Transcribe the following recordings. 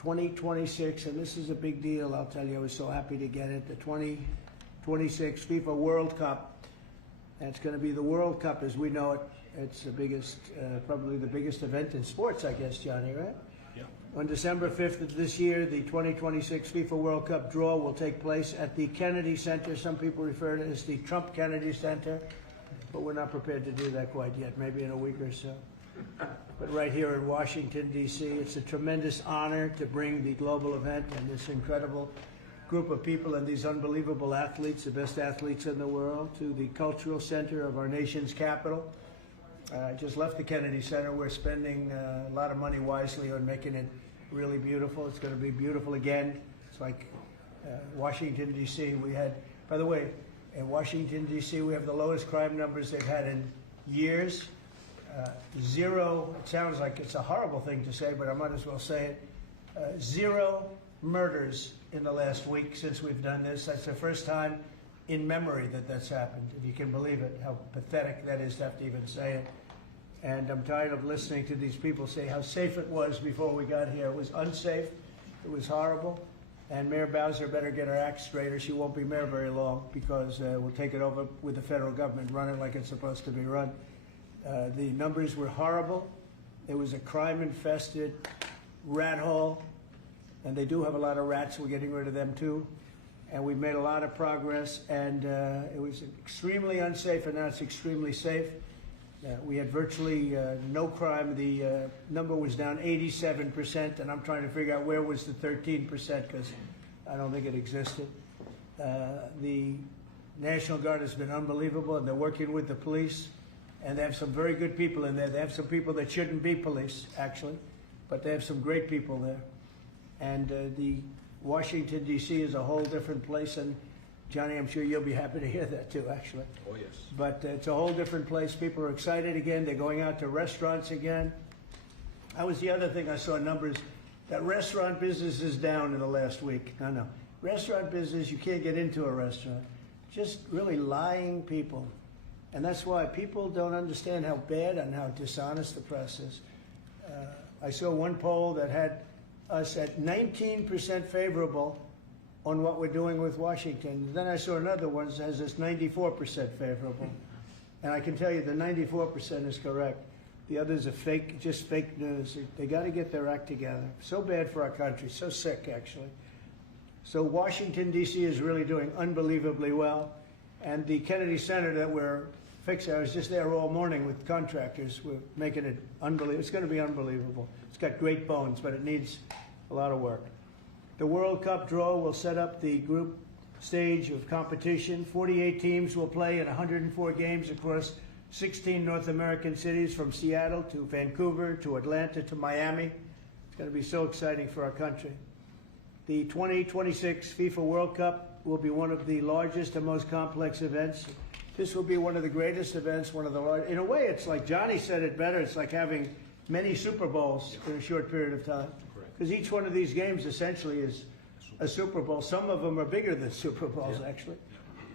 2026, and this is a big deal, I'll tell you, I was so happy to get it, the 2026 FIFA World Cup. And it's going to be the World Cup as we know it. It's the biggest, probably the biggest event in sports, I guess, Johnny, right? Yeah. On December 5th of this year, the 2026 FIFA World Cup draw will take place at the Kennedy Center. Some people refer to it as the Trump Kennedy Center, but we're not prepared to do that quite yet, maybe in a week or so. But right here in Washington, D.C., it's a tremendous honor to bring the global event and this incredible group of people and these unbelievable athletes, the best athletes in the world, to the cultural center of our nation's capital. I just left the Kennedy Center. We're spending a lot of money wisely on making it really beautiful. It's going to be beautiful again. It's like Washington, D.C. We had, by the way, in Washington, D.C., we have the lowest crime numbers they've had in years. Zero, it sounds like it's a horrible thing to say, but I might as well say it. Zero murders in the last week since we've done this. That's the first time in memory that that's happened, if you can believe it, how pathetic that is to have to even say it. And I'm tired of listening to these people say how safe it was before we got here. It was unsafe. It was horrible. And Mayor Bowser better get her act straight or she won't be mayor very long, because we'll take it over with the federal government, run it like it's supposed to be run. The numbers were horrible. It was a crime-infested rat hole, and they do have a lot of rats. We're getting rid of them too, and we've made a lot of progress. And it was extremely unsafe, and now it's extremely safe. We had virtually no crime. The number was down 87%, and I'm trying to figure out where was the 13%, because I don't think it existed. The National Guard has been unbelievable, and they're working with the police. And they have some very good people in there. They have some people that shouldn't be police, actually, but they have some great people there. And the Washington, D.C. is a whole different place. And Johnny, I'm sure you'll be happy to hear that too, actually. Oh, yes. But it's a whole different place. People are excited again. They're going out to restaurants again. That was the other thing I saw numbers. That restaurant business is down in the last week. No. Restaurant business, you can't get into a restaurant. Just really lying people. And that's why people don't understand how bad and how dishonest the press is. I saw one poll that had us at 19% favorable on what we're doing with Washington. Then I saw another one that has us 94% favorable. And I can tell you the 94% is correct. The others are fake, just fake news. They got to get their act together. So bad for our country, so sick actually. So Washington, D.C. is really doing unbelievably well. And the Kennedy Center that we're fixing, I was just there all morning with contractors. We're making it unbelievable. It's going to be unbelievable. It's got great bones, but it needs a lot of work. The World Cup draw will set up the group stage of competition. 48 teams will play in 104 games across 16 North American cities, from Seattle to Vancouver to Atlanta to Miami. It's going to be so exciting for our country. The 2026 FIFA World Cup will be one of the largest and most complex events. This will be one of the greatest events, one of the largest. In a way, it's like Johnny said it better. It's like having many Super Bowls in a short period of time. Because each one of these games essentially is a Super Bowl. Some of them are bigger than Super Bowls, actually.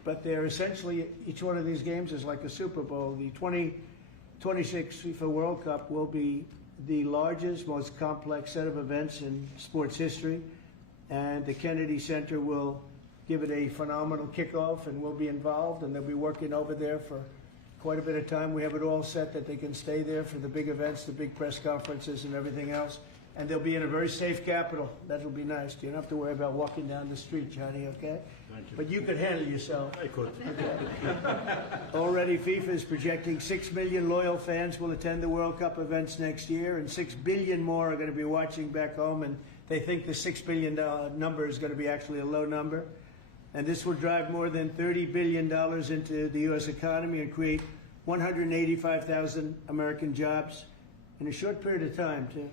But they're essentially, each one of these games is like a Super Bowl. The 2026 FIFA World Cup will be the largest, most complex set of events in sports history. And the Kennedy Center will give it a phenomenal kickoff, and we'll be involved, and they'll be working over there for quite a bit of time. We have it all set that they can stay there for the big events, the big press conferences and everything else. And they'll be in a very safe capital. That'll be nice. You don't have to worry about walking down the street, Johnny, okay? Thank you. But you could handle yourself. I could. Okay. Already FIFA is projecting 6 million loyal fans will attend the World Cup events next year, and 6 billion more are going to be watching back home, and they think the $6 billion number is going to be actually a low number. And this will drive more than $30 billion into the U.S. economy and create 185,000 American jobs in a short period of time, too.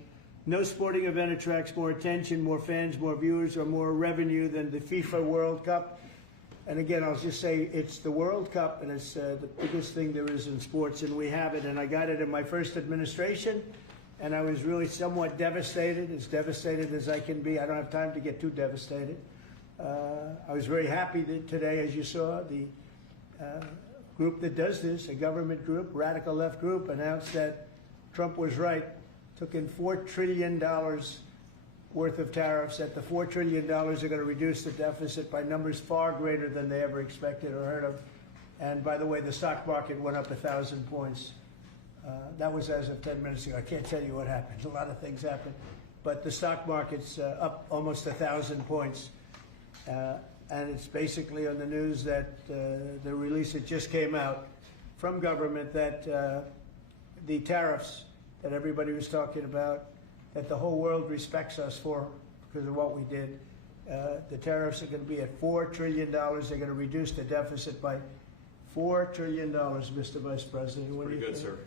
No sporting event attracts more attention, more fans, more viewers, or more revenue than the FIFA World Cup. And again, I'll just say it's the World Cup, and it's the biggest thing there is in sports, and we have it. And I got it in my first administration, and I was really somewhat devastated, as devastated as I can be. I don't have time to get too devastated. I was very happy that today, as you saw, the group that does this, a government group, radical left group, announced that Trump was right. Took in $4 trillion worth of tariffs, that the $4 trillion are going to reduce the deficit by numbers far greater than they ever expected or heard of. And by the way, the stock market went up 1,000 points. That was as of 10 minutes ago. I can't tell you what happened. A lot of things happened. But the stock market's up almost 1,000 points. And it's basically on the news that the release that just came out from government that the tariffs that everybody was talking about, that the whole world respects us for because of what we did. The tariffs are going to be at $4 trillion. They're going to reduce the deficit by $4 trillion, Mr. Vice President. Pretty good, sir.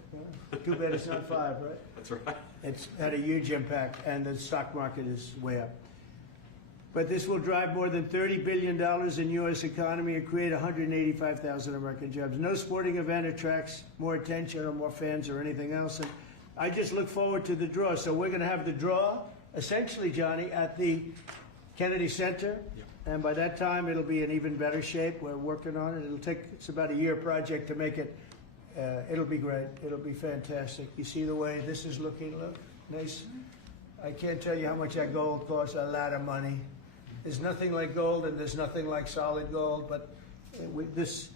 Too bad it's not 5, right? That's right. It's had a huge impact, and the stock market is way up. But this will drive more than $30 billion in U.S. economy and create 185,000 American jobs. No sporting event attracts more attention or more fans or anything else. And I just look forward to the draw. So we're going to have the draw, essentially, Johnny, at the Kennedy Center. Yep. And by that time, it'll be in even better shape. We're working on it. It's about a year project to make it. It'll be great. It'll be fantastic. You see the way this is looking? Look, nice. I can't tell you how much that gold costs. A lot of money. There's nothing like gold, and there's nothing like solid gold. But this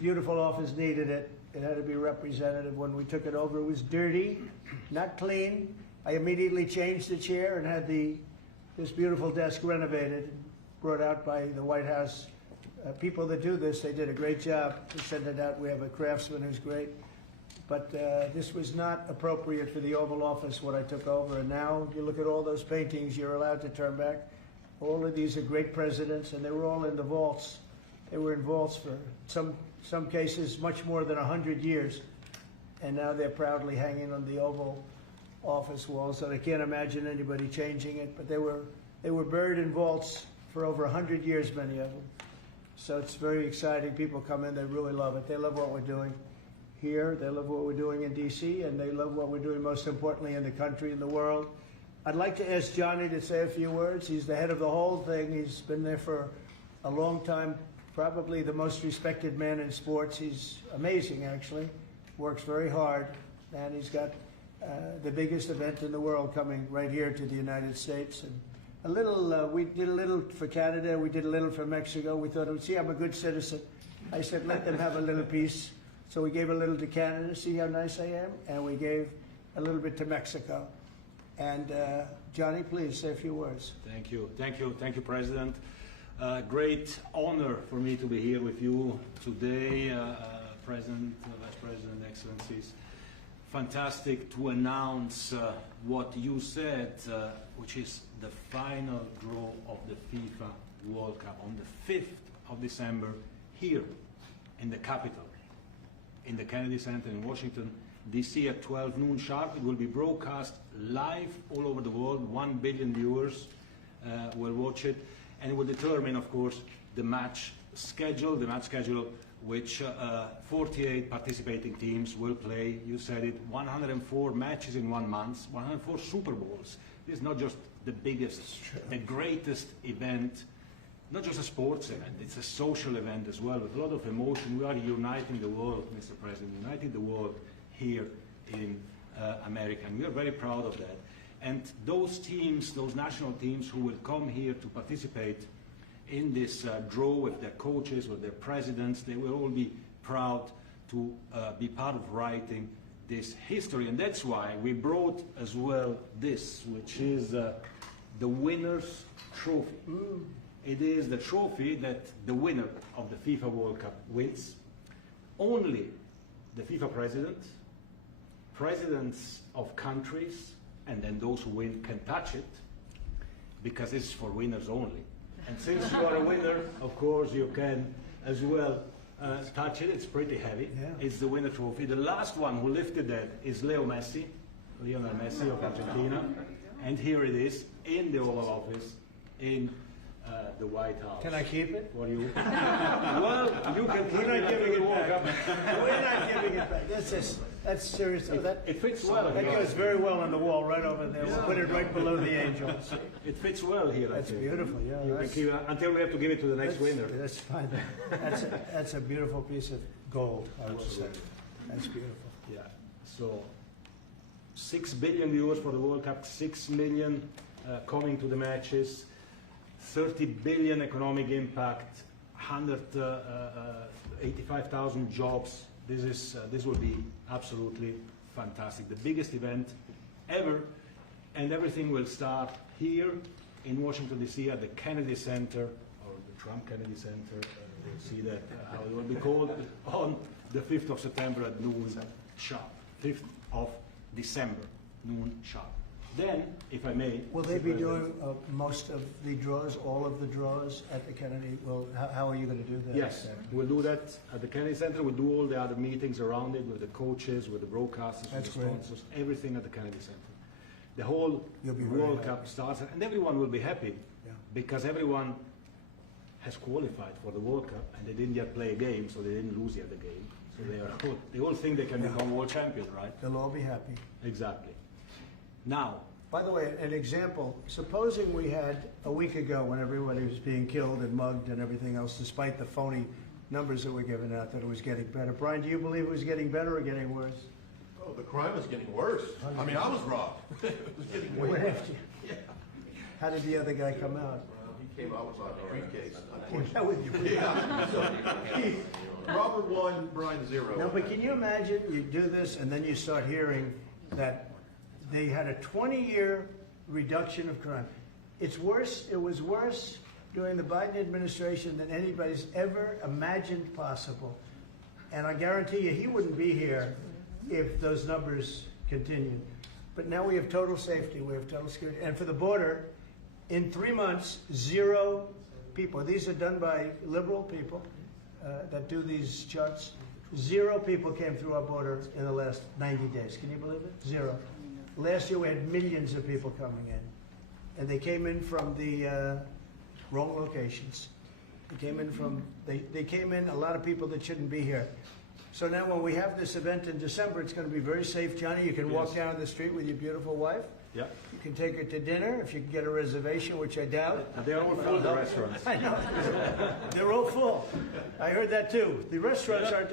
beautiful office needed it. It had to be representative. When we took it over, it was dirty, not clean. I immediately changed the chair and had this beautiful desk renovated, brought out by the White House. People that do this, they did a great job to send it out. We have a craftsman who's great. But this was not appropriate for the Oval Office when I took over. And now you look at all those paintings you're allowed to turn back. All of these are great presidents, and they were all in the vaults. They were in vaults for some cases much more than 100 years. And now they're proudly hanging on the Oval Office walls. And I can't imagine anybody changing it. But they were buried in vaults for over 100 years, many of them. So it's very exciting. People come in, they really love it. They love what we're doing here. They love what we're doing in D.C., and they love what we're doing, most importantly, in the country and the world. I'd like to ask Johnny to say a few words. He's the head of the whole thing. He's been there for a long time, probably the most respected man in sports. He's amazing, actually. Works very hard, and he's got the biggest event in the world coming right here to the United States. And we did a little for Canada. We did a little for Mexico. We thought, see, I'm a good citizen. I said, let them have a little piece. So we gave a little to Canada. See how nice I am? And we gave a little bit to Mexico. And Johnny, please say a few words. Thank you, President. Great honor for me to be here with you today, President, Vice President, Excellencies. Fantastic to announce what you said, which is the final draw of the FIFA World Cup on the 5th of December here in the capital, in the Kennedy Center in Washington, D.C. at 12 noon sharp. It will be broadcast live all over the world. 1 billion viewers will watch it, and it will determine, of course, the match schedule, which 48 participating teams will play. You said it, 104 matches in 1 month, 104 Super Bowls. This is not just the biggest, the greatest event, not just a sports event, it's a social event as well, with a lot of emotion. We are uniting the world, Mr. President, uniting the world here in America, and we are very proud of that. And those teams, those national teams who will come here to participate in this draw with their coaches, with their presidents, they will all be proud to be part of writing this history. And that's why we brought as well this, which is the winner's trophy. It is the trophy that the winner of the FIFA World Cup wins. Only the FIFA presidents of countries, and then those who win can touch it, because it's for winners only. And since you are a winner, of course, you can as well touch it. It's pretty heavy. Yeah. It's the winner trophy. The last one who lifted that is Lionel Messi of Argentina. And here it is in the Oval Office in the White House. Can I keep it? What do you? Well, you can keep it. We're not giving it back. We're not giving it back. That's serious. It fits well. That goes very well on the wall right over there. We'll put it right below the angels. It fits well here. That's beautiful. Yeah. You can keep it until we have to give it to the next winner. That's fine. That's a beautiful piece of gold, I will say. That's beautiful. Yeah. So 6 billion viewers for the World Cup, 6 million coming to the matches, 30 billion economic impact, 185,000 jobs. This will be absolutely fantastic. The biggest event ever, and everything will start here in Washington, D.C. at the Kennedy Center, or the Trump Kennedy Center. We'll see that, how it will be called, on the 5th of September at noon sharp. 5th of December, noon sharp. Then, if I may... Will they be doing most of the draws, all of the draws at the Kennedy? Well, how are you going to do that? Yes, we'll do that at the Kennedy Center. We'll do all the other meetings around it with the coaches, with the broadcasters, with the sponsors, everything at the Kennedy Center. The whole World Cup starts, and everyone will be happy because everyone has qualified for the World Cup and they didn't yet play a game, so they didn't lose yet the game. So they all think they can become world champion, right? They'll all be happy. Exactly. Now, by the way, an example, supposing we had a week ago when everybody was being killed and mugged and everything else, despite the phony numbers that were given out, that it was getting better. Brian, do you believe it was getting better or getting worse? Oh, the crime was getting worse. I mean, I was robbed. It was getting way worse. Yeah. How did the other guy come out? He came out with a briefcase. Yeah. So, Robert 1, Brian 0. No, but can you imagine you do this and then you start hearing that they had a 20-year reduction of crime. It's worse. It was worse during the Biden administration than anybody's ever imagined possible. And I guarantee you he wouldn't be here if those numbers continued. But now we have total safety. We have total security. And for the border, in 3 months, 0 people. These are done by liberal people that do these charts. 0 people came through our border in the last 90 days. Can you believe it? 0. Last year we had millions of people coming in. And they came in from the wrong locations. They came in from, they came in, a lot of people that shouldn't be here. So now when we have this event in December, it's going to be very safe. Johnny, you can walk down the street with your beautiful wife. yeah. You can take her to dinner if you can get a reservation, which I doubt. They're all full, the restaurants. I know. They're all full. I heard that too. The restaurants aren't,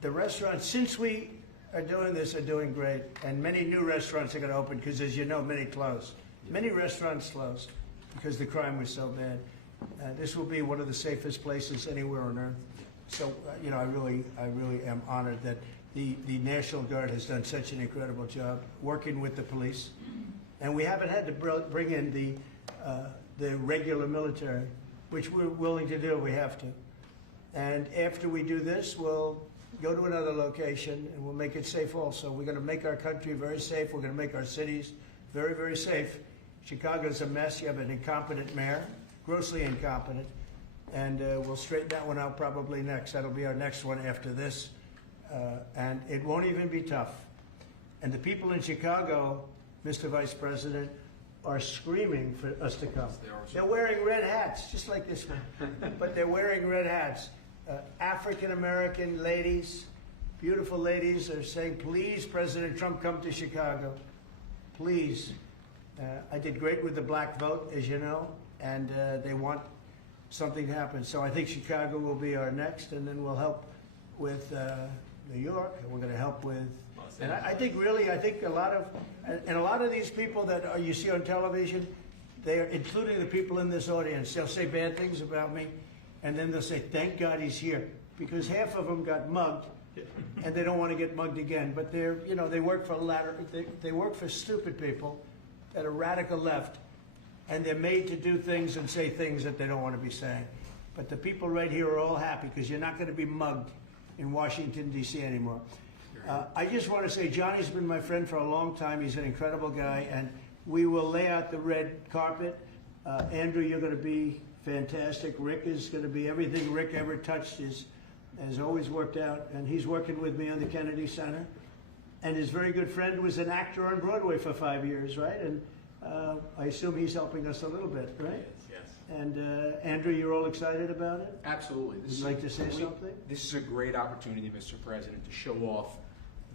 the restaurants, since we are doing this, are doing great. And many new restaurants are going to open because, as you know, many closed. Many restaurants closed because the crime was so bad. This will be one of the safest places anywhere on earth. So, you know, I really am honored that the National Guard has done such an incredible job working with the police. And we haven't had to bring in the regular military, which we're willing to do. We have to. And after we do this, we'll go to another location and we'll make it safe also. We're going to make our country very safe. We're going to make our cities very, very safe. Chicago's a mess. You have an incompetent mayor, grossly incompetent. And we'll straighten that one out probably next. That'll be our next one after this. And it won't even be tough. And the people in Chicago, Mr. Vice President, are screaming for us to come. They're wearing red hats, just like this one. But they're wearing red hats. African-American ladies, beautiful ladies, are saying, please, President Trump, come to Chicago. Please. I did great with the black vote, as you know, and they want something to happen. So I think Chicago will be our next, and then we'll help with New York, and we're going to help with, and I think a lot of these people that you see on television, they are, including the people in this audience, they'll say bad things about me, and then they'll say, thank God he's here, because half of them got mugged, and they don't want to get mugged again. But they're, you know, they work for they work for stupid people that are radical left, and they're made to do things and say things that they don't want to be saying. But the people right here are all happy because you're not going to be mugged in Washington, D.C. anymore. I just want to say Johnny's been my friend for a long time. He's an incredible guy, and we will lay out the red carpet. Andrew, you're going to be fantastic. Rick is going to be everything Rick ever touched has always worked out, and he's working with me on the Kennedy Center. And his very good friend was an actor on Broadway for 5 years, right? And I assume he's helping us a little bit, right? Yes. And Andrew, you're all excited about it? Absolutely. Would you like to say something? This is a great opportunity, Mr. President, to show off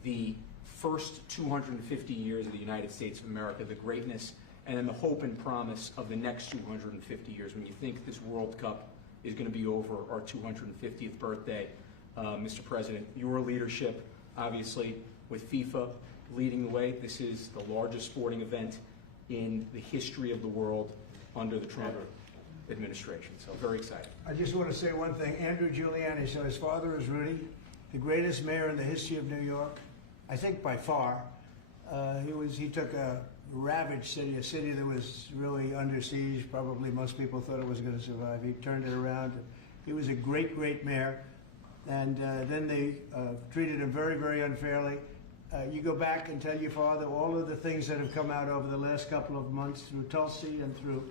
the first 250 years of the United States of America, the greatness, and then the hope and promise of the next 250 years. When you think this World Cup is going to be over our 250th birthday, Mr. President, your leadership, obviously, with FIFA leading the way, this is the largest sporting event in the history of the world under the Trump administration. So very exciting. I just want to say one thing. Andrew Giuliani, so his father is Rudy, the greatest mayor in the history of New York, I think by far. He took a ravaged city, a city that was really under siege. Probably most people thought it was going to survive. He turned it around. He was a great, great mayor. And then they treated him very, very unfairly. You go back and tell your father all of the things that have come out over the last couple of months through Tulsa and through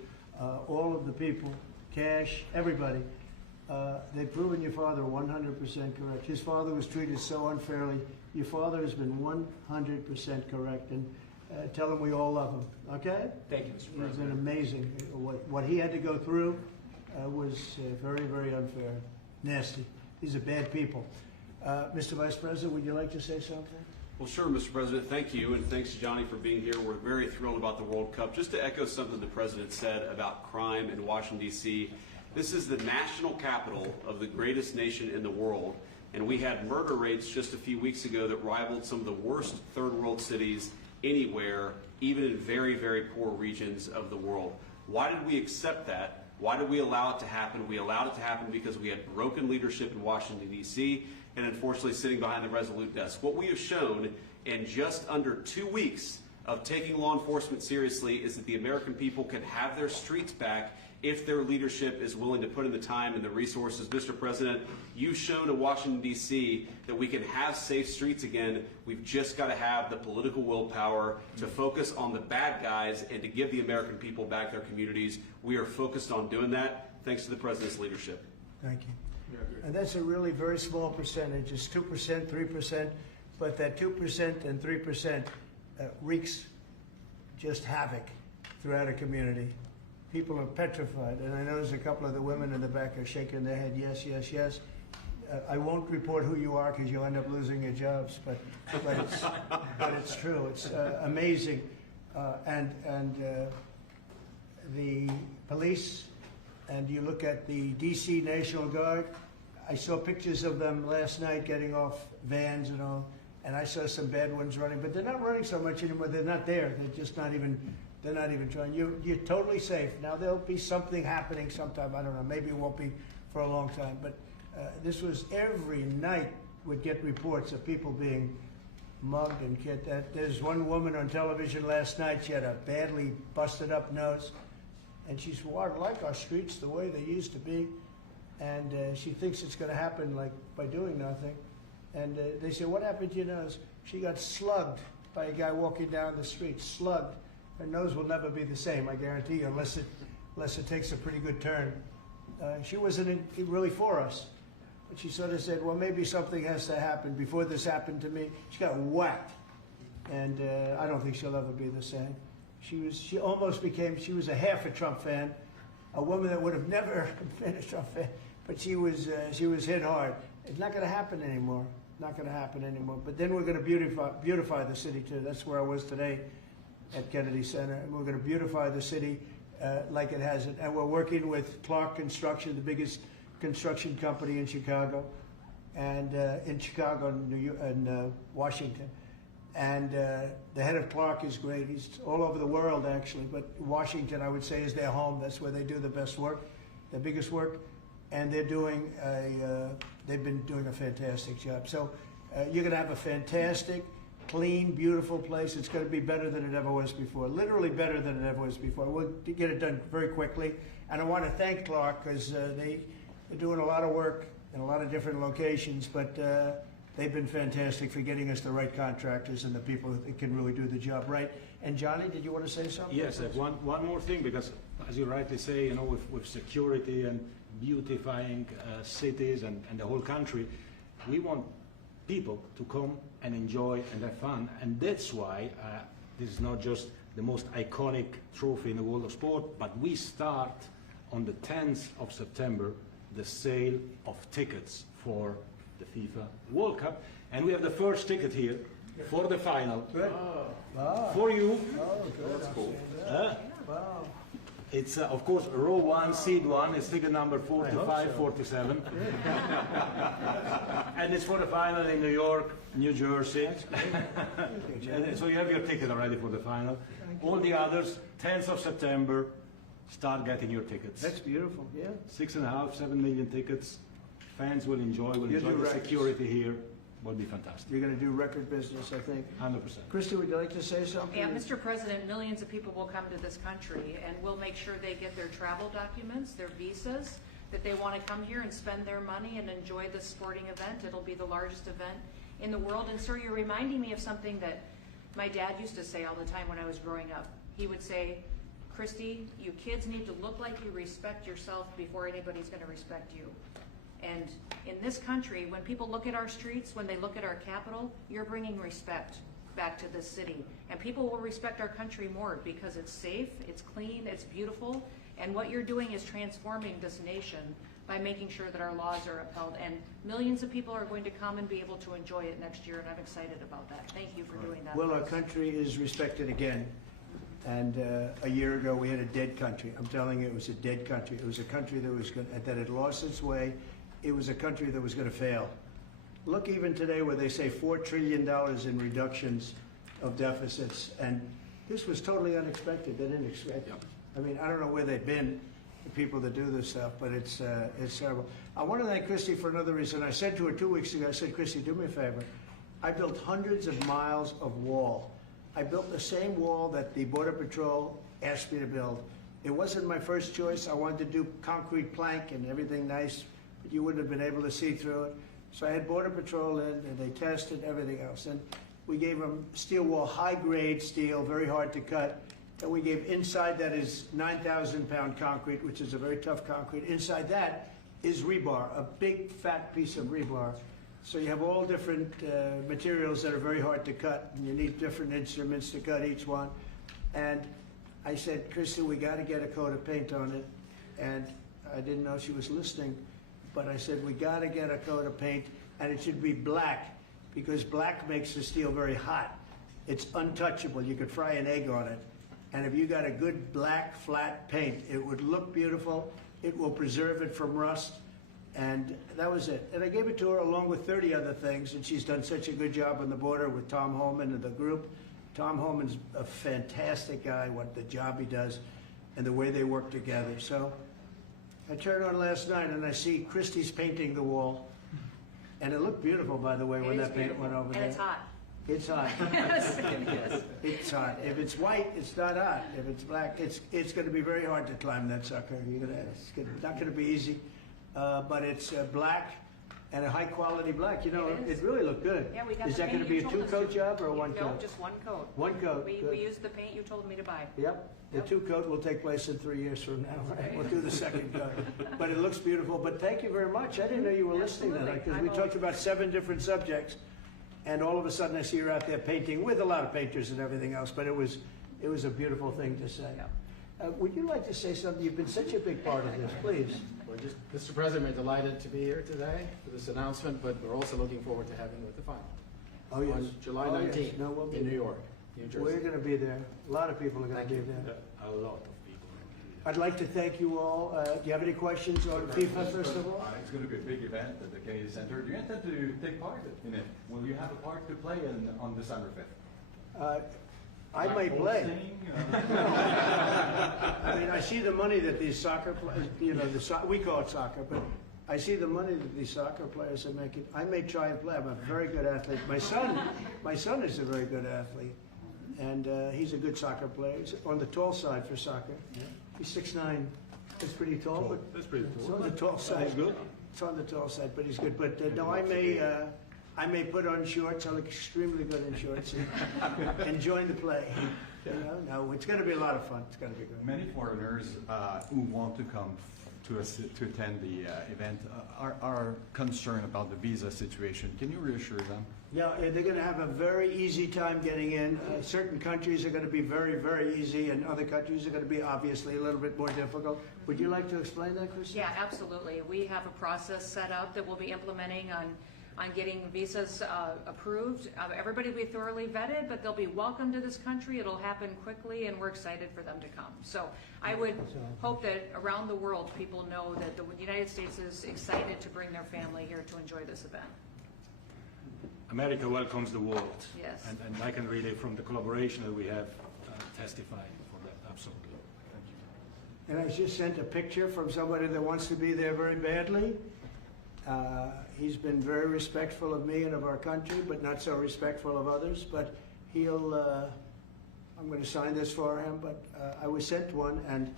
all of the people, Cash, everybody. They've proven your father 100% correct. His father was treated so unfairly. Your father has been 100% correct. And tell him we all love him, okay? Thank you, Mr. President. It's been amazing. What he had to go through was very, very unfair. Nasty. These are bad people. Mr. Vice President, would you like to say something? Well, sure, Mr. President. Thank you, and thanks to Johnny for being here. We're very thrilled about the World Cup. Just to echo something the President said about crime in Washington, D.C., this is the national capital of the greatest nation in the world, and we had murder rates just a few weeks ago that rivaled some of the worst third world cities anywhere, even in very, very poor regions of the world. Why did we accept that? Why did we allow it to happen? We allowed it to happen because we had broken leadership in Washington, D.C., and unfortunately sitting behind the Resolute desk. What we have shown in just under 2 weeks of taking law enforcement seriously is that the American people can have their streets back if their leadership is willing to put in the time and the resources. Mr. President, you've shown in Washington, D.C. that we can have safe streets again. We've just got to have the political willpower to focus on the bad guys and to give the American people back their communities. We are focused on doing that, thanks to the President's leadership. Thank you. And that's a really very small percentage. It's 2%, 3%, but that 2% and 3% wreaks just havoc throughout a community. People are petrified, and I notice a couple of the women in the back are shaking their head, yes, yes, yes. I won't report who you are because you'll end up losing your jobs, but it's true. It's amazing. And the police, and you look at the D.C. National Guard, I saw pictures of them last night getting off vans and all, and I saw some bad ones running, but they're not running so much anymore. They're not there. They're just not even, they're not even trying. You're totally safe. Now, there'll be something happening sometime. I don't know. Maybe it won't be for a long time, but this was every night would get reports of people being mugged and killed. There's one woman on television last night. She had a badly busted up nose, and she said, well, I like our streets the way they used to be. And she thinks it's going to happen like by doing nothing. And they said, what happened to your nose? She got slugged by a guy walking down the street, slugged. Her nose will never be the same, I guarantee you, unless it takes a pretty good turn. She wasn't really for us. But she sort of said, well, maybe something has to happen. Before this happened to me, she got whacked. And I don't think she'll ever be the same. She almost became, she was a half a Trump fan, a woman that would have never been a Trump fan, but she was hit hard. It's not going to happen anymore. Not going to happen anymore. But then we're going to beautify the city too. That's where I was today at Kennedy Center. And we're going to beautify the city like it hasn't. And we're working with Clark Construction, the biggest construction company in Chicago, and in Chicago and Washington. And the head of Clark is great. He's all over the world, actually. But Washington, I would say, is their home. That's where they do the best work, the biggest work. And they've been doing a fantastic job. So you're going to have a fantastic, clean, beautiful place. It's going to be better than it ever was before, literally better than it ever was before. We'll get it done very quickly. And I want to thank Clark because they're doing a lot of work in a lot of different locations, but they've been fantastic for getting us the right contractors and the people that can really do the job right. And Johnny, did you want to say something? Yes, one more thing, because as you rightly say, you know, with security and beautifying cities and the whole country, we want people to come and enjoy and have fun. And that's why this is not just the most iconic trophy in the world of sport, but we start on the 10th of September the sale of tickets for the FIFA World Cup. And we have the first ticket here for the final. Good. Wow. For you. Oh, good. That's cool. Wow. It's, of course, row 1, seed 1, is ticket number 4547. And it's for the final in New York, New Jersey. And so you have your ticket already for the final. All the others, 10th of September, start getting your tickets. That's beautiful, yeah. 6.5, 7 million tickets. Fans will enjoy the security here. Will be fantastic. You're going to do record business, I think. 100%. Christy, would you like to say something? Yeah, Mr. President, millions of people will come to this country, and we'll make sure they get their travel documents, their visas, that they want to come here and spend their money and enjoy this sporting event. It'll be the largest event in the world. And sir, you're reminding me of something that my dad used to say all the time when I was growing up. He would say, Christy, you kids need to look like you respect yourself before anybody's going to respect you. And in this country, when people look at our streets, when they look at our capital, you're bringing respect back to this city. And people will respect our country more because it's safe, it's clean, it's beautiful. And what you're doing is transforming this nation by making sure that our laws are upheld. And millions of people are going to come and be able to enjoy it next year, and I'm excited about that. Thank you for doing that. Well, our country is respected again. And a year ago, we had a dead country. I'm telling you, it was a dead country. It was a country that had lost its way. It was a country that was going to fail. Look, even today, where they say $4 trillion in reductions of deficits, and this was totally unexpected. They didn't expect it. I mean, I don't know where they've been, the people that do this stuff, but it's terrible. I want to thank Christy for another reason. I said to her 2 weeks ago, I said, Christy, do me a favor. I built hundreds of miles of wall. I built the same wall that the Border Patrol asked me to build. It wasn't my first choice. I wanted to do concrete plank and everything nice, but you wouldn't have been able to see through it. So I had Border Patrol in, and they tested everything else. And we gave them steel wall, high-grade steel, very hard to cut. And we gave inside that is 9,000-pound concrete, which is a very tough concrete. Inside that is rebar, a big, fat piece of rebar. So you have all different materials that are very hard to cut, and you need different instruments to cut each one. And I said, Christy, we got to get a coat of paint on it. And I didn't know she was listening, but I said, we got to get a coat of paint, and it should be black, because black makes the steel very hot. It's untouchable. You could fry an egg on it. And if you got a good black, flat paint, it would look beautiful. It will preserve it from rust. And that was it. And I gave it to her along with 30 other things, and she's done such a good job on the border with Tom Homan and the group. Tom Homan's a fantastic guy, what the job he does, and the way they work together. So I turned on last night, and I see Christie's painting the wall. And it looked beautiful, by the way, when that paint went over there. And it's hot. It's hot. Yes. It's hot. If it's white, it's not hot. If it's black, it's going to be very hard to climb that sucker. It's not going to be easy. But it's black and a high quality black. You know, it really looked good. Yeah, we got Is the that paint going to be you a told us two-coat to. job or a one-coat? No, just one coat. One coat. We used the paint you told me to buy. Yep. The Yep. two-coat will take place in 3 years from now. Right? We'll do the second coat. But it looks beautiful. But thank you very much. I didn't know you were listening to that, because we talked about 7 different subjects, and all of a sudden I see you're out there painting with a lot of painters and everything else. But it was a beautiful thing to say. Would you like to say something? You've been such a big part of this. Please. Well, Mr. President, we're delighted to be here today for this announcement, but we're also looking forward to having you at the final. Oh, yes. On July Oh, yes. 19th No, we'll be in New there. York, New Jersey. We're going to be there. A lot of people are going to be there. A lot of people. I'd like to thank you all. Do you have any questions on FIFA, first of all? It's going to be a big event at the Kennedy Center. Do you intend to take part in it? Will you have a part to play on December 5th? I may play. I mean, I see the money that these soccer players, we call it soccer, but I see the money that these soccer players are making. I may try and play. I'm a very good athlete. My son is a very good athlete, and he's a good soccer player. He's on the tall side for soccer. He's 6'9". That's pretty tall, but That's pretty it's cool. on the tall side. He's good. It's on the tall side, but he's good. But no, I may put on shorts. I look extremely good in shorts and join the play. No, it's going to be a lot of fun. It's going to be good. Many foreigners who want to come to attend the event are concerned about the visa situation. Can you reassure them? Yeah, they're going to have a very easy time getting in. Certain countries are going to be very, very easy, and other countries are going to be obviously a little bit more difficult. Would you like to explain that, Christy? Yeah, absolutely. We have a process set up that we'll be implementing on on getting visas approved. Everybody will be thoroughly vetted, but they'll be welcome to this country. It'll happen quickly, and we're excited for them to come. So I would hope that around the world people know that the United States is excited to bring their family here to enjoy this event. America welcomes the world. Yes. And I can really, from the collaboration that we have, testify for that, absolutely. And I just sent a picture from somebody that wants to be there very badly. He's been very respectful of me and of our country, but not so respectful of others. But he'll, I'm going to sign this for him, but I was sent one, and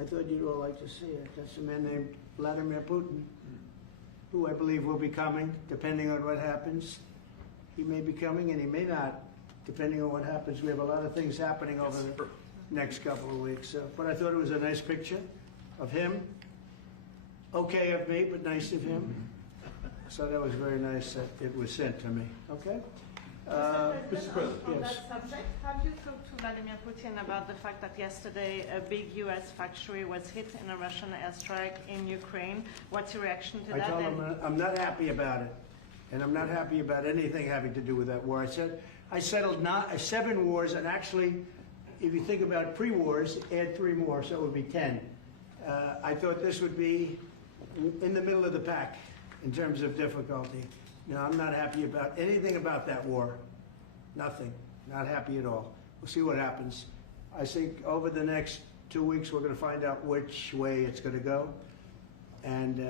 I thought you'd all like to see it. That's a man named Vladimir Putin, who I believe will be coming, depending on what happens. He may be coming, and he may not, depending on what happens. We have a lot of things happening over the next couple of weeks. But I thought it was a nice picture of him. Okay of me, but nice of him. So that was very nice that it was sent to me. Okay? Mr. President, on yes. that subject, have you talked to Vladimir Putin about the fact that yesterday a big U.S. factory was hit in a Russian airstrike in Ukraine? What's your reaction to I that? told him I'm not happy about it. And I'm not happy about anything having to do with that war. I said I settled 7 wars, and actually, if you think about pre-wars, add 3 more, so it would be 10. I thought this would be in the middle of the pack in terms of difficulty. No, I'm not happy about anything about that war. Nothing. Not happy at all. We'll see what happens. I think over the next 2 weeks, we're going to find out which way it's going to go. And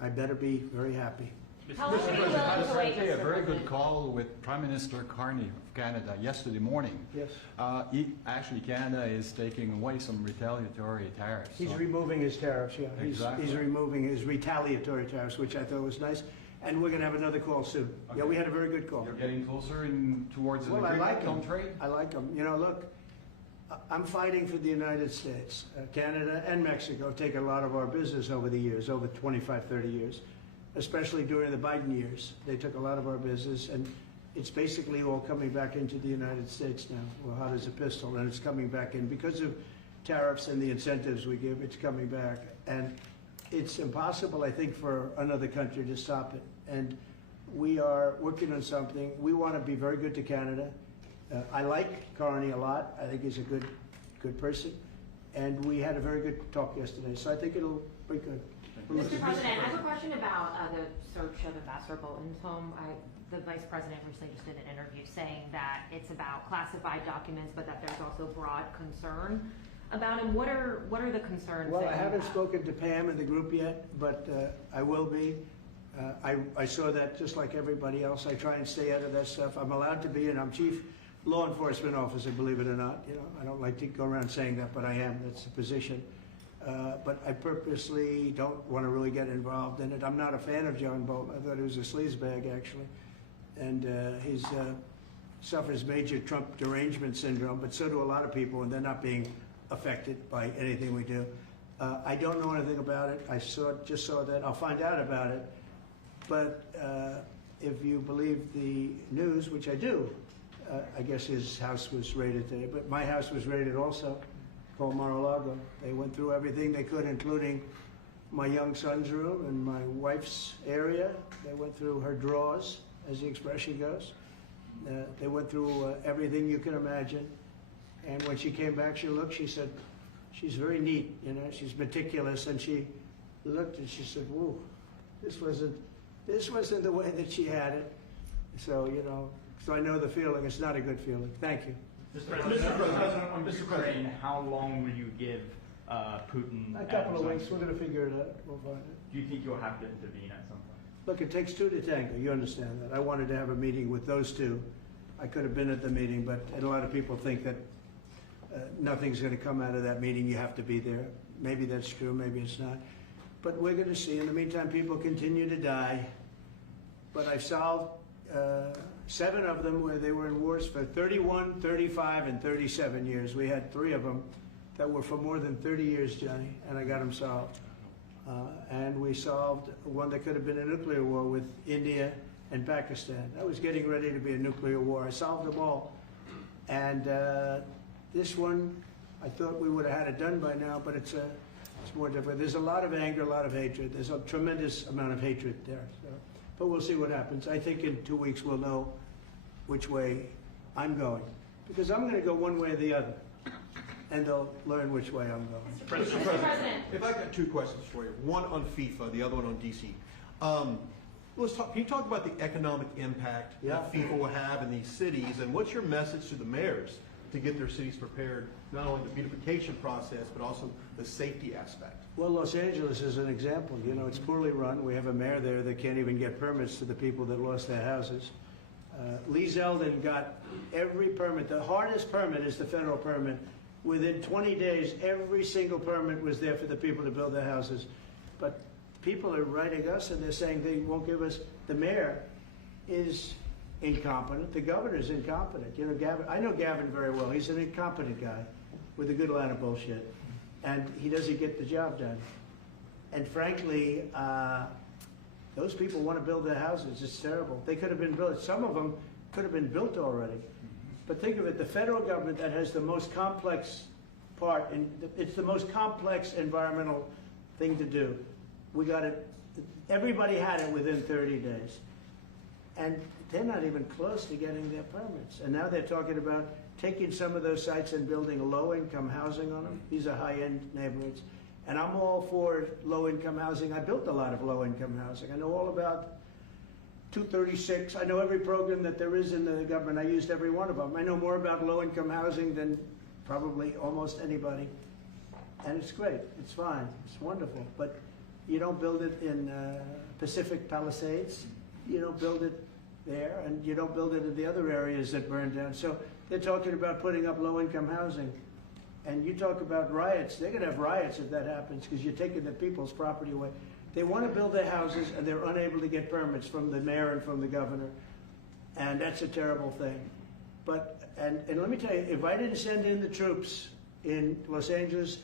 I better be very happy. Mr. President, I had a very good call with Prime Minister Carney of Canada yesterday morning. Yes. Actually, Canada is taking away some retaliatory tariffs. He's so- removing his tariffs, yeah. Exactly. He's removing his retaliatory tariffs, which I thought was nice. And we're going to have another call soon. Okay. Yeah, we had a very good call. You're getting closer towards an Well, I agreement like on him. trade? I like him. You know, look, I'm fighting for the United States. Canada and Mexico take a lot of our business over the years, over 25, 30 years, especially during the Biden years. They took a lot of our business, and it's basically all coming back into the United States now. Well, hot as a pistol, and it's coming back in. Because of tariffs and the incentives we give, it's coming back. And it's impossible, I think, for another country to stop it. And we are working on something. We want to be very good to Canada. I like Carney a lot. I think he's a good person. And we had a very good talk yesterday. So I think it'll be good. Mr. President, I have a question about the search of Ambassador Bolton's home. The Vice President recently just did an interview saying that it's about classified documents, but that there's also broad concern about him. What are the concerns? Well, I haven't spoken to Pam in the group yet, but I will be. I saw that just like everybody else. I try and stay out of that stuff. I'm allowed to be, and I'm chief law enforcement officer, believe it or not. You know, I don't like to go around saying that, but I am. That's the position. But I purposely don't want to really get involved in it. I'm not a fan of John Bolton. I thought he was a sleazebag, actually. And he suffers major Trump derangement syndrome, but so do a lot of people, and they're not being affected by anything we do. I don't know anything about it. I just saw that. I'll find out about it. But if you believe the news, which I do, I guess his house was raided today. But my house was raided also, called Mar-a-Lago. They went through everything they could, including my young son's room and my wife's area. They went through her drawers, as the expression goes. They went through everything you can imagine. And when she came back, she looked, she said, she's very neat, you know, she's meticulous. And she looked and she said, whoa, this wasn't the way that she had it. So, you know, so I know the feeling. It's not a good feeling. Thank you. Mr. President, on Ukraine, how long will you give Putin? A couple of weeks. We're going to figure it out. We'll find it. Do you think you'll have to intervene at some point? Look, it takes 2 to tango. You understand that. I wanted to have a meeting with those 2. I could have been at the meeting, but a lot of people think that nothing's going to come out of that meeting. You have to be there. Maybe that's true. Maybe it's not. But we're going to see. In the meantime, people continue to die. But I've solved 7 of them where they were in wars for 31, 35, and 37 years. We had 3 of them that were for more than 30 years, Johnny, and I got them solved. And we solved one that could have been a nuclear war with India and Pakistan. That was getting ready to be a nuclear war. I solved them all. And this one, I thought we would have had it done by now, but it's more difficult. There's a lot of anger, a lot of hatred. There's a tremendous amount of hatred there. So but we'll see what happens. I think in 2 weeks we'll know which way I'm going, because I'm going to go one way or the other, and they'll learn which way I'm going. Mr. President, if I got 2 questions for you, one on FIFA, the other one on DC. Let's talk. Can you talk about the economic impact that FIFA will have in these cities, and what's your message to the mayors to get their cities prepared, not only the beautification process, but also the safety aspect? Well, Los Angeles is an example. You know, it's poorly run. We have a mayor there that can't even get permits to the people that lost their houses. Lee Zeldin got every permit. The hardest permit is the federal permit. Within 20 days, every single permit was there for the people to build their houses. But people are writing us and they're saying they won't give us. The mayor is incompetent. The governor is incompetent. You know, Gavin. I know Gavin very well. He's an incompetent guy with a good line of bullshit, and he doesn't get the job done. And frankly, those people want to build their houses. It's terrible. They could have been built. Some of them could have been built already. But think of it: the federal government that has the most complex part, and it's the most complex environmental thing to do. We got it. Everybody had it within 30 days. And they're not even close to getting their permits. And now they're talking about taking some of those sites and building low-income housing on them. These are high-end neighborhoods. And I'm all for low-income housing. I built a lot of low-income housing. I know all about 236. I know every program that there is in the government. I used every one of them. I know more about low-income housing than probably almost anybody. And it's great. It's fine. It's wonderful. But you don't build it in Pacific Palisades. You don't build it there, and you don't build it in the other areas that burned down. So they're talking about putting up low-income housing. And you talk about riots. They're going to have riots if that happens, because you're taking the people's property away. They want to build their houses, and they're unable to get permits from the mayor and from the governor. And that's a terrible thing. But, and let me tell you, if I didn't send in the troops in Los Angeles,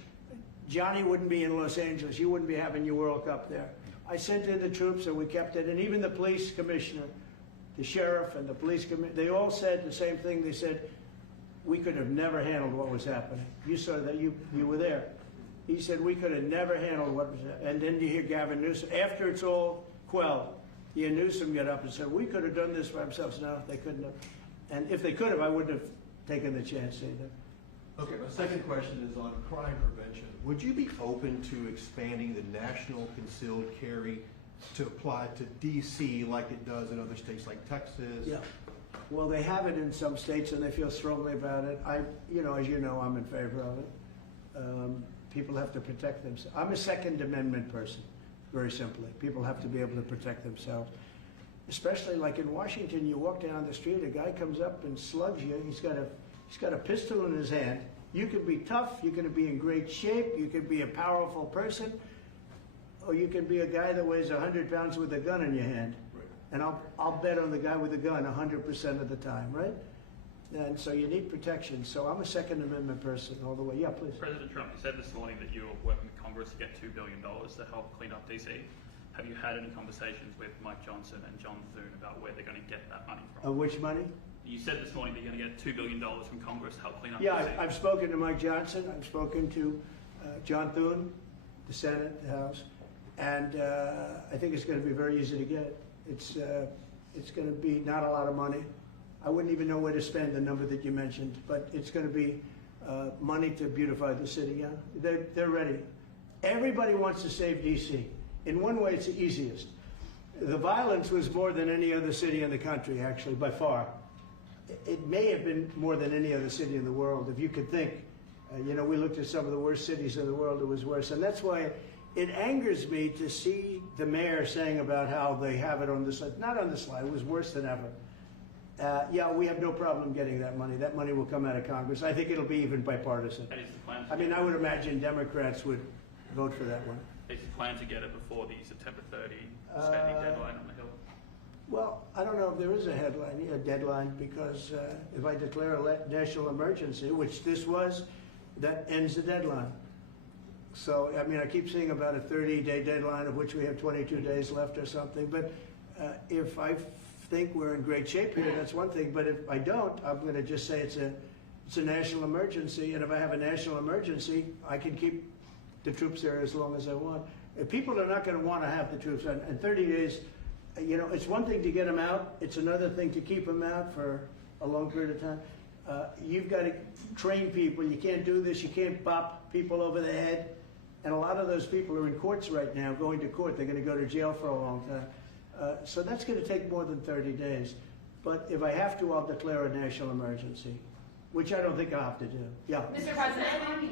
Johnny wouldn't be in Los Angeles. You wouldn't be having your World Cup there. I sent in the troops, and we kept it. And even the police commissioner, the sheriff and the police commissioner, they all said the same thing. They said, we could have never handled what was happening. You saw that, you were there. He said, we could have never handled what was happening. And then you hear Gavin Newsom, after it's all quelled, you hear Newsom get up and said, we could have done this for ourselves. No, they couldn't have. And if they could have, I wouldn't have taken the chance either. Okay, my second question is on crime prevention. Would you be open to expanding the national concealed carry to apply to D.C. like it does in other states like Texas? Yeah. Well, they have it in some states, and they feel strongly about it. As you know, I'm in favor of it. People have to protect themselves. I'm a Second Amendment person, very simply. People have to be able to protect themselves. Especially like in Washington, you walk down the street, a guy comes up and slugs you. He's got a pistol in his hand. You can be tough, you can be in great shape, you can be a powerful person, or you can be a guy that weighs 100 pounds with a gun in your hand. Right. And I'll bet on the guy with the gun 100% of the time, right? And so you need protection. So I'm a Second Amendment person all the way. Yeah, please. President Trump, you said this morning that you were working with Congress to get $2 billion to help clean up DC. Have you had any conversations with Mike Johnson and John Thune about where they're going to get that money from? Which money? You said this morning that you're going to get $2 billion from Congress to help clean up Yeah, DC. I've spoken to Mike Johnson. I've spoken to John Thune, the Senate, the House, and I think it's going to be very easy to get. It's going to be not a lot of money. I wouldn't even know where to spend the number that you mentioned, but it's going to be money to beautify the city. Yeah, they're ready. Everybody wants to save D.C. In one way, it's the easiest. The violence was more than any other city in the country, actually, by far. It may have been more than any other city in the world, if you could think. We looked at some of the worst cities in the world, it was worse. And that's why it angers me to see the mayor saying about how they have it on the slide. Not on the slide, it was worse than ever. Yeah, we have no problem getting that money. That money will come out of Congress. I think it'll be even bipartisan. That is the plan. I mean, I would imagine Democrats would vote for that one. Is the plan to get it before the September 30 spending deadline on the Hill? Well, I don't know if there is a deadline, because if I declare a national emergency, which this was, that ends the deadline. So, I mean, I keep seeing about a 30-day deadline, of which we have 22 days left or something. But if I think we're in great shape here, that's one thing. But if I don't, I'm going to just say it's a national emergency. And if I have a national emergency, I can keep the troops there as long as I want. If people are not going to want to have the troops, and 30 days, You know, it's one thing to get them out. It's another thing to keep them out for a long period of time. You've got to train people. You can't do this. You can't bop people over the head. And a lot of those people are in courts right now, going to court. They're going to go to jail for a long time. So that's going to take more than 30 days. But if I have to, I'll declare a national emergency, which I don't think I'll have to do. Yeah. Mr. President, You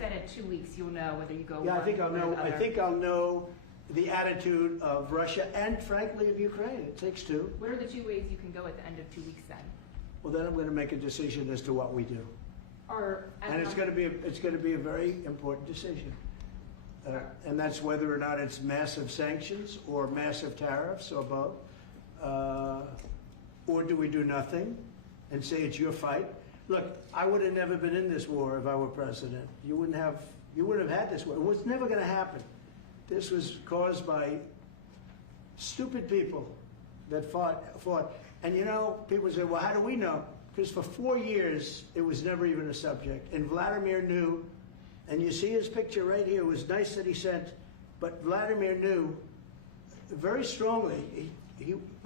said in 2 weeks you'll know whether you go. Yeah, I think I'll one know. way or I the other. think I'll know the attitude of Russia and, frankly, of Ukraine. It takes two. What are the 2 ways you can go at the end of 2 weeks then? Well, then I'm going to make a decision as to what we do, Or and it's going to be a very important decision. And that's whether or not it's massive sanctions or massive tariffs or both. Or do we do nothing and say it's your fight? Look, I would have never been in this war if I were president. You wouldn't have had this war. It was never going to happen. This was caused by stupid people that fought. And you know, people say, well, how do we know? Because for 4 years, it was never even a subject. And Vladimir knew, and you see his picture right here. It was nice that he sent, but Vladimir knew very strongly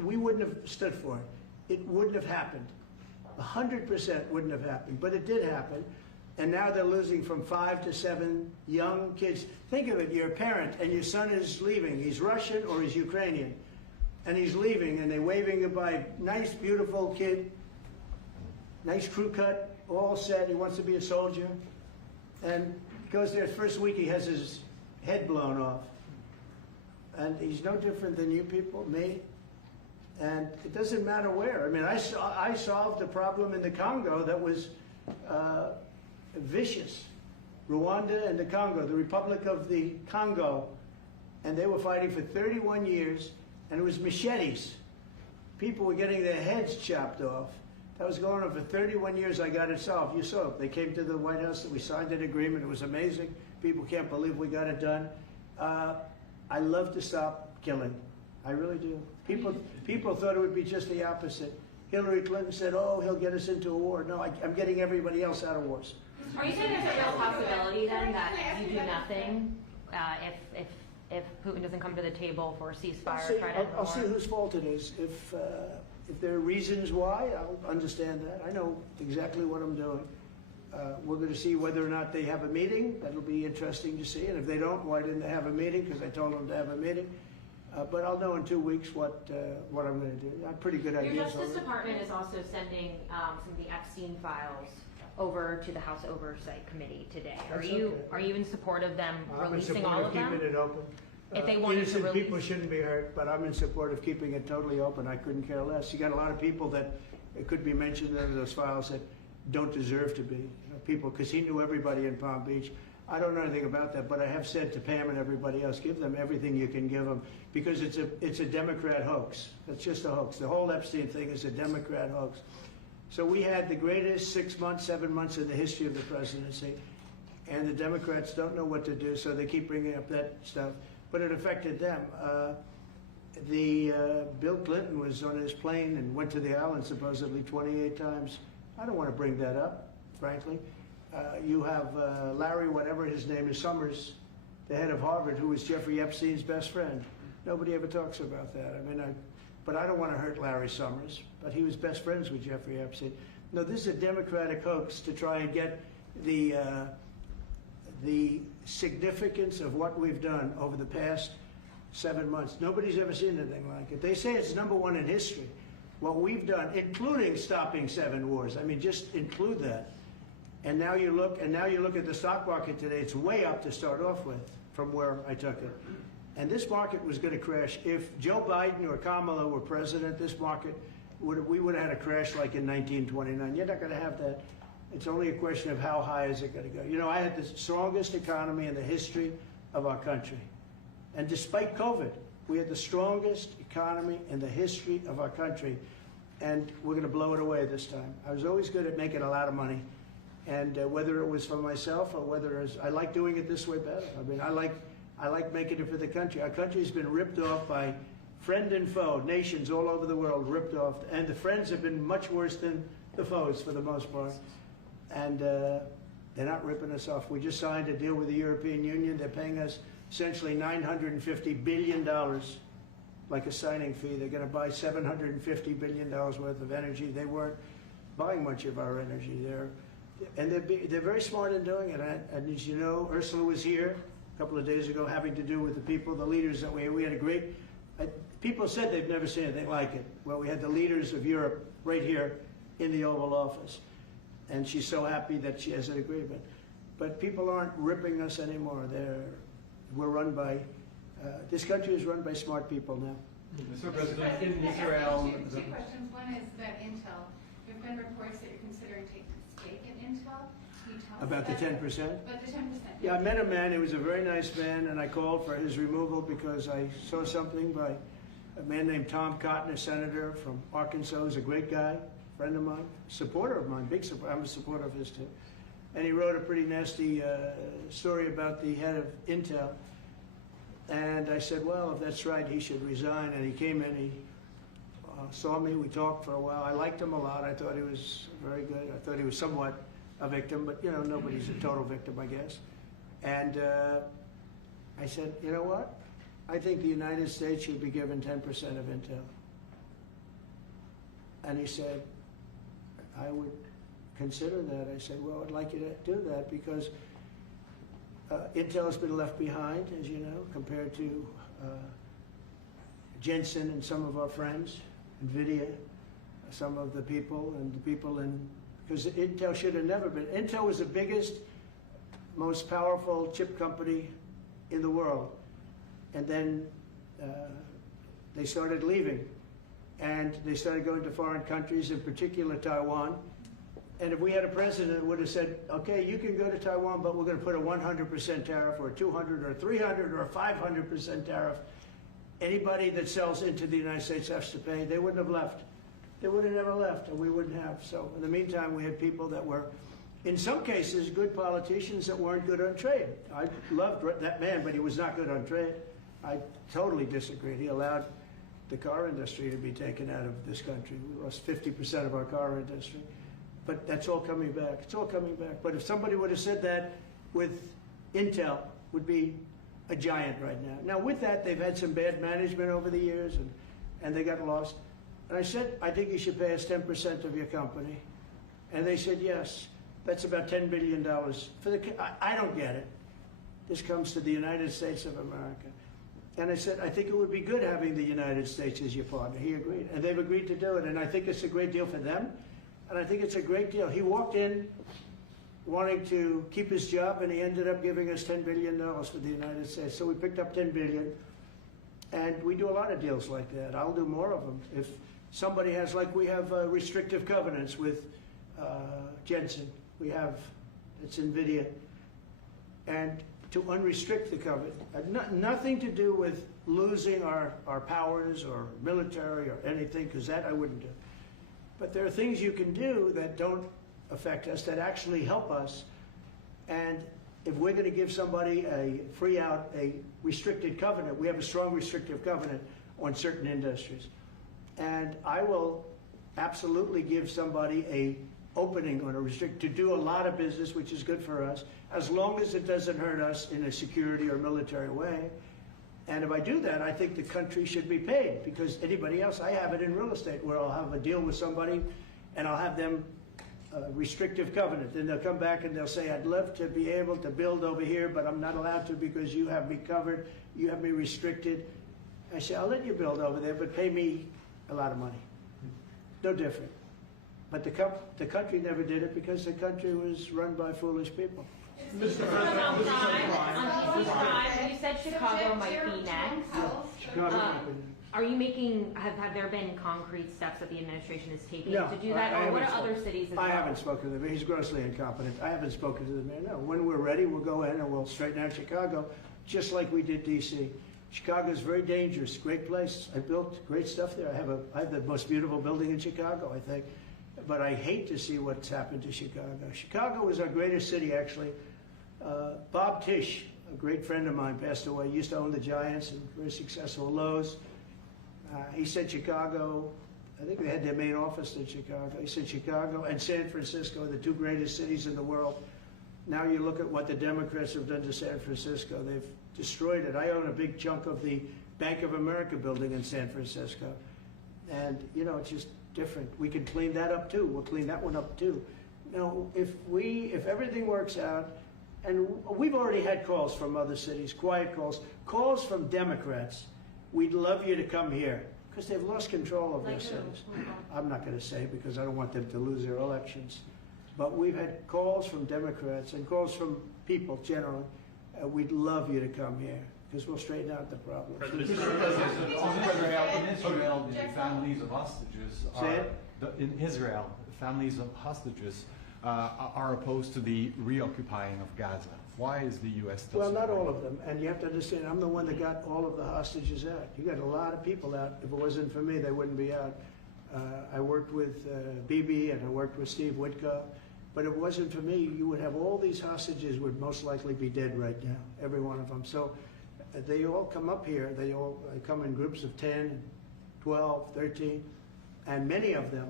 we wouldn't have stood for it. It wouldn't have happened. 100% wouldn't have happened, but it did happen. And now they're losing from 5 to 7 young kids. Think of it, you're a parent and your son is leaving. He's Russian or he's Ukrainian. And he's leaving and they're waving goodbye. Nice, beautiful kid. Nice crew cut, all set. He wants to be a soldier. And goes there, first week he has his head blown off. And he's no different than you people, me. And it doesn't matter where. I mean, I solved a problem in the Congo that was vicious. Rwanda and the Congo, the Republic of the Congo. And they were fighting for 31 years, and it was machetes. People were getting their heads chopped off. That was going on for 31 years. I got it solved. You saw it. They came to the White House, and we signed an agreement. It was amazing. People can't believe we got it done. I love to stop killing. I really do. People thought it would be just the opposite. Hillary Clinton said, oh, he'll get us into a war. No, I'm getting everybody else out of wars. Are you saying there's a real possibility then that you do nothing if Putin doesn't come to the table for a ceasefire? I'll see whose fault it is. If there are reasons why, I'll understand that. I know exactly what I'm doing. We're going to see whether or not they have a meeting. That'll be interesting to see. And if they don't, why didn't they have a meeting? Because I told them to have a meeting. But I'll know in 2 weeks what I'm going to do. I have pretty good ideas. Your Justice Department is also sending some of the Epstein files over to the House Oversight Committee today. Are you in support of them releasing all of them? I'm in support of keeping it open. If they wanted to release, people shouldn't be hurt, but I'm in support of keeping it totally open. I couldn't care less. You got a lot of people that it could be mentioned in those files that don't deserve to be. People, because he knew everybody in Palm Beach. I don't know anything about that, but I have said to Pam and everybody else, give them everything you can give them, because it's a Democrat hoax. It's just a hoax. The whole Epstein thing is a Democrat hoax. So we had the greatest 6 months, 7 months in the history of the presidency, and the Democrats don't know what to do, so they keep bringing up that stuff. But it affected them. Bill Clinton was on his plane and went to the island supposedly 28 times. I don't want to bring that up, frankly. You have Larry, whatever his name is, Summers, the head of Harvard, who was Jeffrey Epstein's best friend. Nobody ever talks about that. But I don't want to hurt Larry Summers, but he was best friends with Jeffrey Epstein. No, this is a Democratic hoax to try and get the significance of what we've done over the past 7 months. Nobody's ever seen anything like it. They say it's #1 in history. What we've done, including stopping 7 wars. I mean, just include that. And now you look at the stock market today. It's way up to start off with from where I took it. And this market was going to crash. If Joe Biden or Kamala were president, this market we would have had a crash like in 1929. You're not going to have that. It's only a question of how high is it going to go. You know, I had the strongest economy in the history of our country. And despite COVID, we had the strongest economy in the history of our country. And we're going to blow it away this time. I was always good at making a lot of money. And whether it was for myself or whether it was, I like doing it this way better. I mean, I like making it for the country. Our country's been ripped off by friend and foe, nations all over the world ripped off. And the friends have been much worse than the foes for the most part. And they're not ripping us off. We just signed a deal with the European Union. They're paying us essentially $950 billion like a signing fee. They're going to buy $750 billion worth of energy. They weren't buying much of our energy there. And they're very smart in doing it. And as you know, Ursula was here a couple of days ago having to do with the people, the leaders that we had a great, people said they've never seen anything like it. Well, we had the leaders of Europe right here in the Oval Office. And she's so happy that she has an agreement. But people aren't ripping us anymore. We're run by, this country is run by smart people now. Mr. President, in Israel... Two questions. One is about Intel. There have been reports that you're considering taking a stake in Intel. Can you tell us About the 10%? About the 10%. Yeah, I met a man, he was a very nice man, and I called for his removal because I saw something by a man named Tom Cotton, a senator from Arkansas. He's a great guy, friend of mine, supporter of mine, big supporter. I'm a supporter of his too. And he wrote a pretty nasty story about the head of Intel. And I said, well, if that's right, he should resign. And he came in, he saw me, we talked for a while. I liked him a lot. I thought he was very good. I thought he was somewhat a victim, but you know, nobody's a total victim, I guess. And I said, you know what? I think the United States should be given 10% of Intel. And he said, I would consider that. I said, well, I'd like you to do that because Intel has been left behind, as you know, compared to Jensen and some of our friends, NVIDIA, some of the people, and the people in, because Intel should have never been. Intel was the biggest, most powerful chip company in the world. And then they started leaving. And they started going to foreign countries, in particular Taiwan. And if we had a president that would have said, okay, you can go to Taiwan, but we're going to put a 100% tariff or a 200 or 300 or a 500% tariff, anybody that sells into the United States has to pay. They wouldn't have left. They would have never left, and we wouldn't have. So in the meantime, we had people that were, in some cases, good politicians that weren't good on trade. I loved that man, but he was not good on trade. I totally disagreed. He allowed the car industry to be taken out of this country. We lost 50% of our car industry. But that's all coming back. It's all coming back. But if somebody would have said that with Intel, would be a giant right now. Now with that, they've had some bad management over the years, and they got lost. And I said, I think you should pay us 10% of your company. And they said, yes. That's about $10 billion. I don't get it. This comes to the United States of America. And I said, I think it would be good having the United States as your partner. He agreed. And they've agreed to do it. And I think it's a great deal for them. And I think it's a great deal. He walked in wanting to keep his job, and he ended up giving us $10 billion for the United States. So we picked up $10 billion. And we do a lot of deals like that. I'll do more of them. If somebody has, like we have restrictive covenants with Jensen. We have, it's NVIDIA. And to unrestrict the covenant. Nothing to do with losing our powers or military or anything, because that I wouldn't do. But there are things you can do that don't affect us, that actually help us. And if we're going to give somebody a free out, a restricted covenant, we have a strong restrictive covenant on certain industries. And I will absolutely give somebody a opening on a restrict to do a lot of business, which is good for us, as long as it doesn't hurt us in a security or military way. And if I do that, I think the country should be paid, because anybody else, I have it in real estate where I'll have a deal with somebody and I'll have them restrictive covenant. Then they'll come back and they'll say, I'd love to be able to build over here, but I'm not allowed to because you have me covered, you have me restricted. I say, I'll let you build over there, but pay me a lot of money. No different. But the country never did it because the country was run by foolish people. Mr. President, you said Chicago might be next. Are you making, have there been concrete steps that the administration is taking to do that? Or what are other cities as well? I haven't spoken to the mayor. He's grossly incompetent. I haven't spoken to the mayor. No. When we're ready, we'll go in and we'll straighten out Chicago, just like we did D.C. Chicago is very dangerous, great place. I built great stuff there. I have the most beautiful building in Chicago, I think. But I hate to see what's happened to Chicago. Chicago was our greatest city, actually. Bob Tisch, a great friend of mine, passed away. He used to own the Giants and very successful Lowe's. He said Chicago, I think they had their main office in Chicago. He said Chicago and San Francisco are the two greatest cities in the world. Now you look at what the Democrats have done to San Francisco. They've destroyed it. I own a big chunk of the Bank of America building in San Francisco. And, you know, it's just different. We can clean that up too. We'll clean that one up too. Now, if everything works out, and we've already had calls from other cities, quiet calls from Democrats, we'd love you to come here, because they've lost control of their cities. I'm not going to say because I don't want them to lose their elections. But we've had calls from Democrats and calls from people generally. We'd love you to come here, because we'll straighten out the problem. In Israel, the families of hostages in Israel, the families of hostages are opposed to the reoccupying of Gaza. Why is the U.S. still Well, not supporting all of them. And you have to understand, I'm the one that got all of the hostages out. You got a lot of people out. If it wasn't for me, they wouldn't be out. I worked with Bibi and I worked with Steve Witkoff. But if it wasn't for me, you would have all these hostages would most likely be dead right now, every one of them. So they all come up here. They all come in groups of 10, 12, 13, and many of them.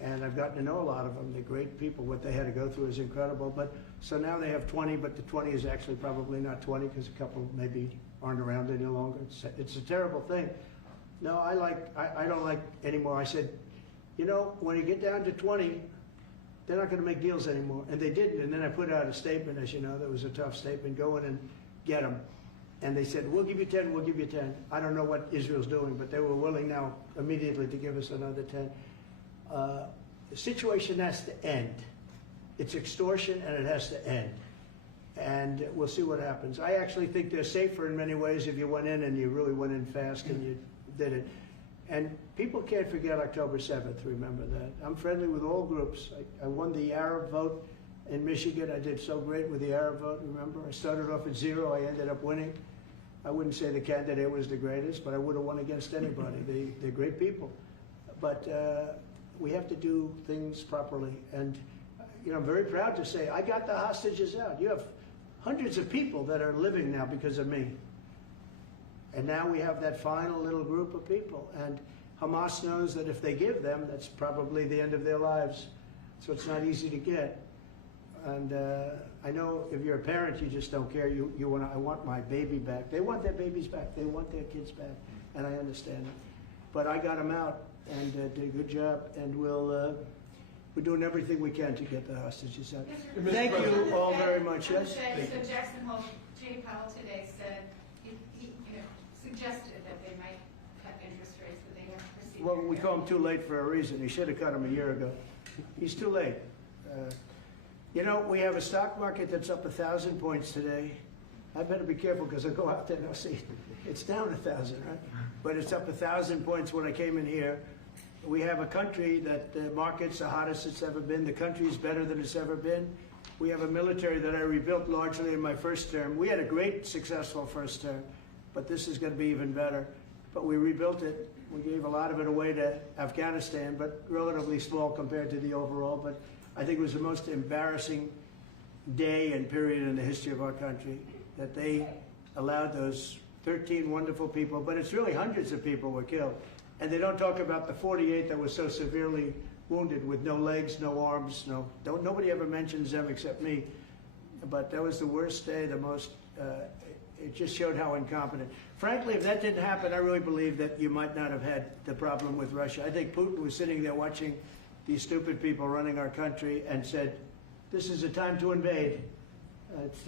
And I've gotten to know a lot of them. They're great people. What they had to go through is incredible. But so now they have 20, but the 20 is actually probably not 20 because a couple maybe aren't around any longer. It's a terrible thing. No, I don't like anymore. I said, you know, when you get down to 20, they're not going to make deals anymore. And they didn't. And then I put out a statement, as you know, that was a tough statement. Go in and get them. And they said, we'll give you 10, we'll give you 10. I don't know what Israel's doing, but they were willing now immediately to give us another 10. The situation has to end. It's extortion and it has to end. And we'll see what happens. I actually think they're safer in many ways if you went in and you really went in fast and you did it. And people can't forget October 7th, remember that. I'm friendly with all groups. I won the Arab vote in Michigan. I did so great with the Arab vote, remember? I started off at 0, I ended up winning. I wouldn't say the candidate was the greatest, but I would have won against anybody. They're great people. But we have to do things properly. And you know, I'm very proud to say I got the hostages out. You have hundreds of people that are living now because of me. And now we have that final little group of people. And Hamas knows that if they give them, that's probably the end of their lives. So it's not easy to get. And I know if you're a parent, you just don't care. I want my baby back. They want their babies back. They want their kids back. And I understand it. But I got them out and did a good job. And we're doing everything we can to get the hostages out. Yes, Thank you all very much. Yes? So Jackson Hole, Jay Powell today said, he suggested that they might cut interest rates, but they have to proceed. Well, we call him too late for a reason. He should have cut him a year ago. He's too late. You know, we have a stock market that's up 1,000 points today. I better be careful because I'll go out there and I'll see it's down 1,000, right? But it's up 1,000 points when I came in here. We have a country that the market's the hottest it's ever been. The country's better than it's ever been. We have a military that I rebuilt largely in my first term. We had a great, successful first term, but this is going to be even better. But we rebuilt it. We gave a lot of it away to Afghanistan, but relatively small compared to the overall. But I think it was the most embarrassing day and period in the history of our country that they allowed those 13 wonderful people, but it's really hundreds of people were killed. And they don't talk about the 48 that was so severely wounded with no legs, no arms, nobody ever mentions them except me. But that was the worst day, the most, it just showed how incompetent. Frankly, if that didn't happen, I really believe that you might not have had the problem with Russia. I think Putin was sitting there watching these stupid people running our country and said, this is a time to invade. It's,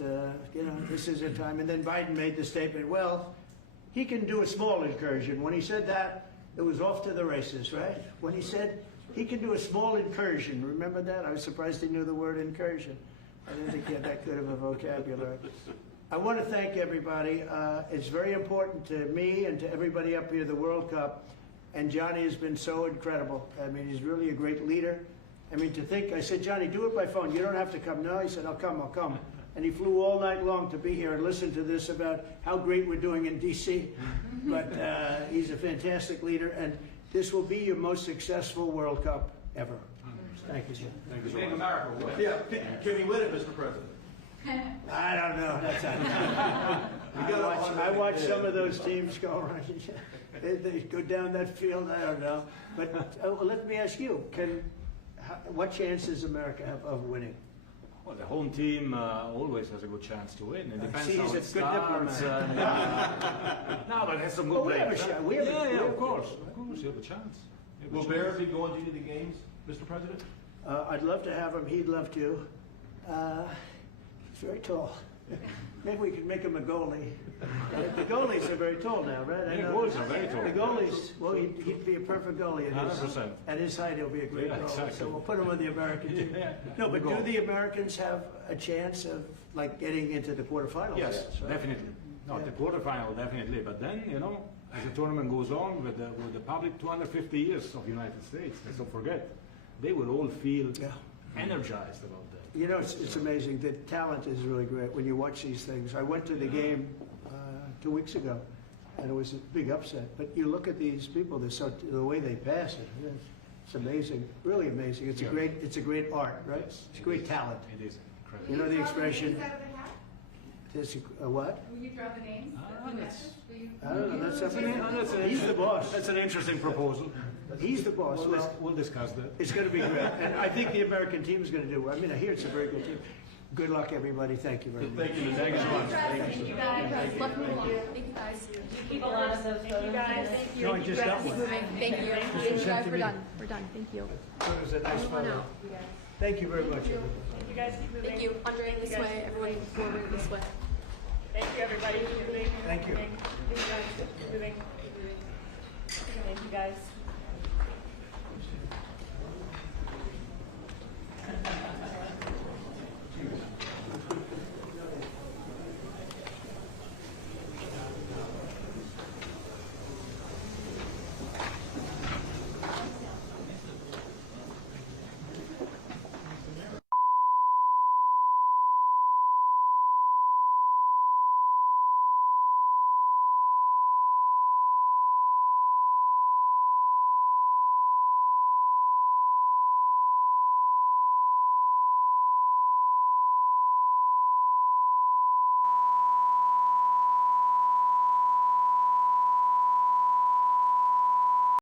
you know, this is a time. And then Biden made the statement, well, he can do a small incursion. When he said that, it was off to the races, right? When he said he can do a small incursion, remember that? I was surprised he knew the word incursion. I didn't think he had that good of a vocabulary. I want to thank everybody. It's very important to me and to everybody up here, the World Cup. And Johnny has been so incredible. I mean, he's really a great leader. I mean, to think, I said, Johnny, do it by phone. You don't have to come. No, he said, I'll come. And he flew all night long to be here and listen to this about how great we're doing in D.C. But he's a fantastic leader, and this will be your most successful World Cup ever. Thank you, Jim. Thank you so much. Yeah, can he win it, Mr. President? I don't know. That's I watch some of those teams go around. They go down that field. I don't know. But let me ask you: what chance does America have of winning? Well, the home team always has a good chance to win. It depends see, how he's it a good starts. diplomat. No, but it has some good Oh, we players. have a shot. We have a- yeah, we have of a- course. Of course, you have a chance. You have a Will chance. Bear be going to any of the games, Mr. President? I'd love to have him. He'd love to. He's very tall. Maybe we could make him a goalie. The goalies are very tall now, right? I Yeah, know. goalies are very tall. The goalies, well, he'd be a perfect goalie. At his, 100%. at his height, he'll be a great Yeah, goalie. exactly. So we'll put him on the American team. Yeah. No, but Good do goal. the Americans have a chance of like getting into the quarterfinals? Yes, right? definitely. No, Yeah. the quarterfinal, definitely. But then, you know, as the tournament goes on with the public 250 years of United States, let's not forget, they will all feel energized about that. You know, it's amazing. The talent is really great when you watch these things. I went to the game 2 weeks ago, and it was a big upset. But you look at these people; the way they pass it. It's amazing, really amazing. It's a great art, right? Yes, It's a great talent. It is incredible. You know the expression. Will you draw the names out of the hat? There's a what? Will you draw the names? The matches? Will you? I don't know. That's up to him. He's He's the boss. That's an interesting proposal. He's the boss. We'll discuss that. It's going to be great, and I think the American team is going to do well. I mean, I hear it's a very good team. Good luck, everybody. Thank you very much. Thank you, Thank you so much. Thank you guys. Thank you guys. Keep a lot of those photos. You guys, thank you. No, I just got one. Thank you. You guys, We're done. We're done. Thank you. It was a nice Everyone photo. out. Thank you very much. You guys keep moving. Thank you. Andre, this way. Everyone forward this way. Thank you, everybody. Keep moving. Thank you. Moving. Thank you, guys.